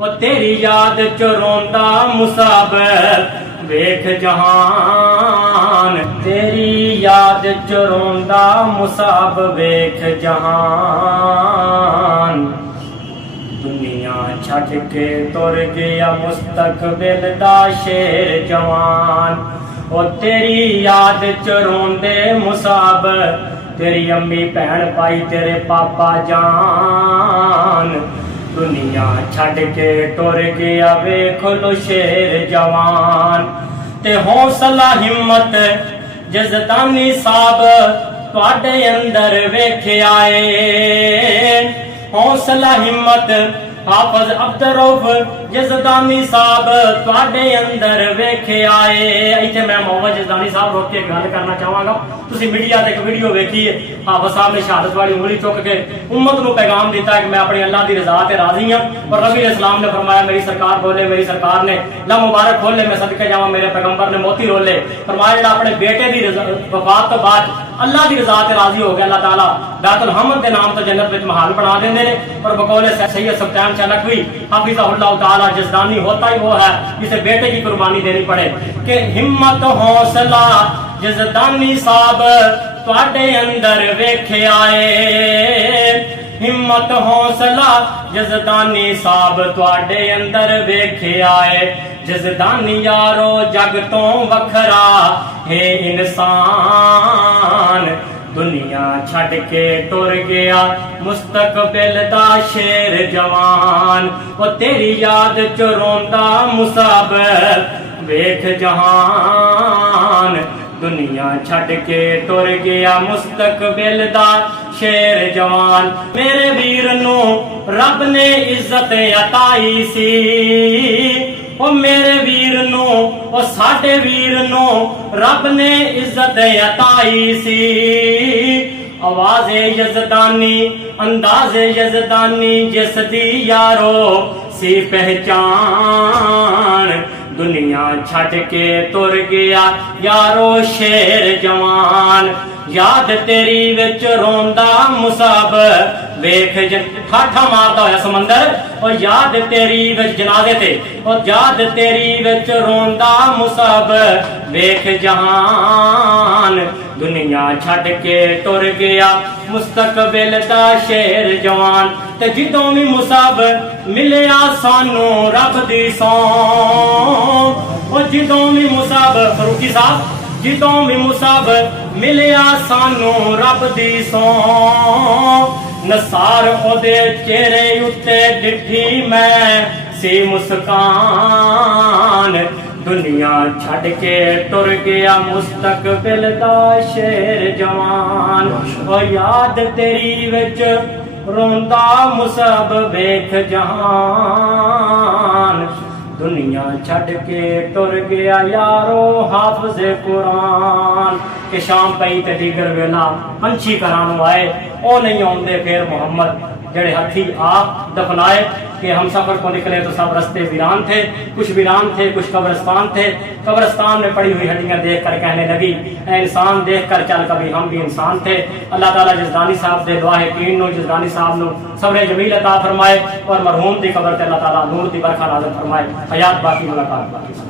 वो तेरी याद च रोंदा मुसाब वेख जहान, तेरी याद च रोंदा मुसाब वेख जहान। दुनिया छड़ के तुर गया मुस्तकबिल दा शेर जवान। ओ तेरी याद च रोंदे मुसाब तेरी अम्मी भैन भाई तेरे पापा जान। दुनिया छड़ के तुर गया वेख लो शेर जवान। ते हौसला हिम्मत जज़दानी साहब तुहाडे अंदर वेख्या ए। हौसला हिम्मत हाफिज अब्दुल रऊफ जज़दानी साहब तुहाडे अंदर वेख्या ए। इत्थे मैं मोहम्मद जज़दानी साहब रोक के गल करना चाहांगा। तुसीं मीडिया ते एक वीडियो वेखी है, हाफिज साहब ने शहादत वाली उंगली चुक के उम्मत नूं पैगाम दिता है कि मैं अपने अल्लाह की रजा ते राजी हां। और नबी इस्लाम ने फरमाया मेरी सरकार बोले, मेरी सरकार ने ला मुबारक खोले, मैं सदके जावां मेरे पैगंबर ने मोती रोले। फरमाया जिहड़ा अपने बेटे की वफात तो बाद अल्लाह की रजा ते राजी हो गया, अल्लाह ताला बैतुल हम्द के नाम तो जन्नत विच महाल बना देंदे ने। और बकौले सैयद सुल्तान चालकवी हाफिज़हुल्लाह ताला जज़दानी होता ही वो है जिसे बेटे की कुर्बानी देनी पड़े कि हिम्मत हौसला जज़दानी साहब तुहाडे अंदर वेख्या ए। हिम्मत हौसला जज़दानी साहब तुहाडे अंदर वेख्या ए। जज़दानी यारो जग तो वखरा है इंसान। दुनिया छड़ के तुर गया मुस्तकबिल दा शेर जवान। वो तेरी याद च रोंदा मुसाब वेख जहान। दुनिया छड़ के तुर गया मुस्तकबिल दा शेर जवान। मेरे वीर नू रब ने इज्जत अताई सी। ओ मेरे वीर नू ओ साडे वीर नू रब ने इज्जत अताई सी। आवाज़े यज़दानी अंदाज़े यज़दानी जिस दी यारो सी पहचान। दुनिया छड़ के तुर गया यारो शेर जवान। याद तेरी विच रोंदा मुसाब वेख ठाठा मारदा होया समंदर। और याद तेरी विच जनाजे ते और याद तेरी विच रोंदा मुसाब वेख जहान। दुनिया छड़ के तुर गया मुस्तकबिल दा शेर जवान। ते जिदों भी मुसाब मिलिया सानू रब दी सौं। और जिदों भी मुसाब फरूकी साहब जिदों भी मुसाब मिलिया सानू रब दी सौं। नसार ओदे चेहरे उत्ते डिठी मैं सी मुस्कान। दुनिया छड़ के तुर गया मुस्तकबिल दा शेर जवान। और याद तेरी विच रोंदा मुसाब वेख जहान। दुनिया छड़ के तुर गया यारो हाफिज़ कुरान। कि शाम पई ते दीगर वेला पंछी घरां आए ओ नहीं आउंदे फिर मुहम्मद जड़े हथी आप दफनाए। कि हम सफर को निकले तो सब रास्ते वीरान थे, कुछ वीरान थे कुछ कब्रिस्तान थे। कब्रिस्तान में पड़ी हुई हड्डियां देख कर कहने लगी ऐ इंसान देख कर चल कभी हम भी इंसान थे। अल्लाह ताला जज़दानी साहब दे दुआ यकीन नो जज़दानी साहब नो सब्र जमील अता फरमाए। और मरहूम दी कब्र ते अल्लाह ताला नूर दी बरखा नाज़िल फरमाए। हयात बाकी मुलाकात बाकी।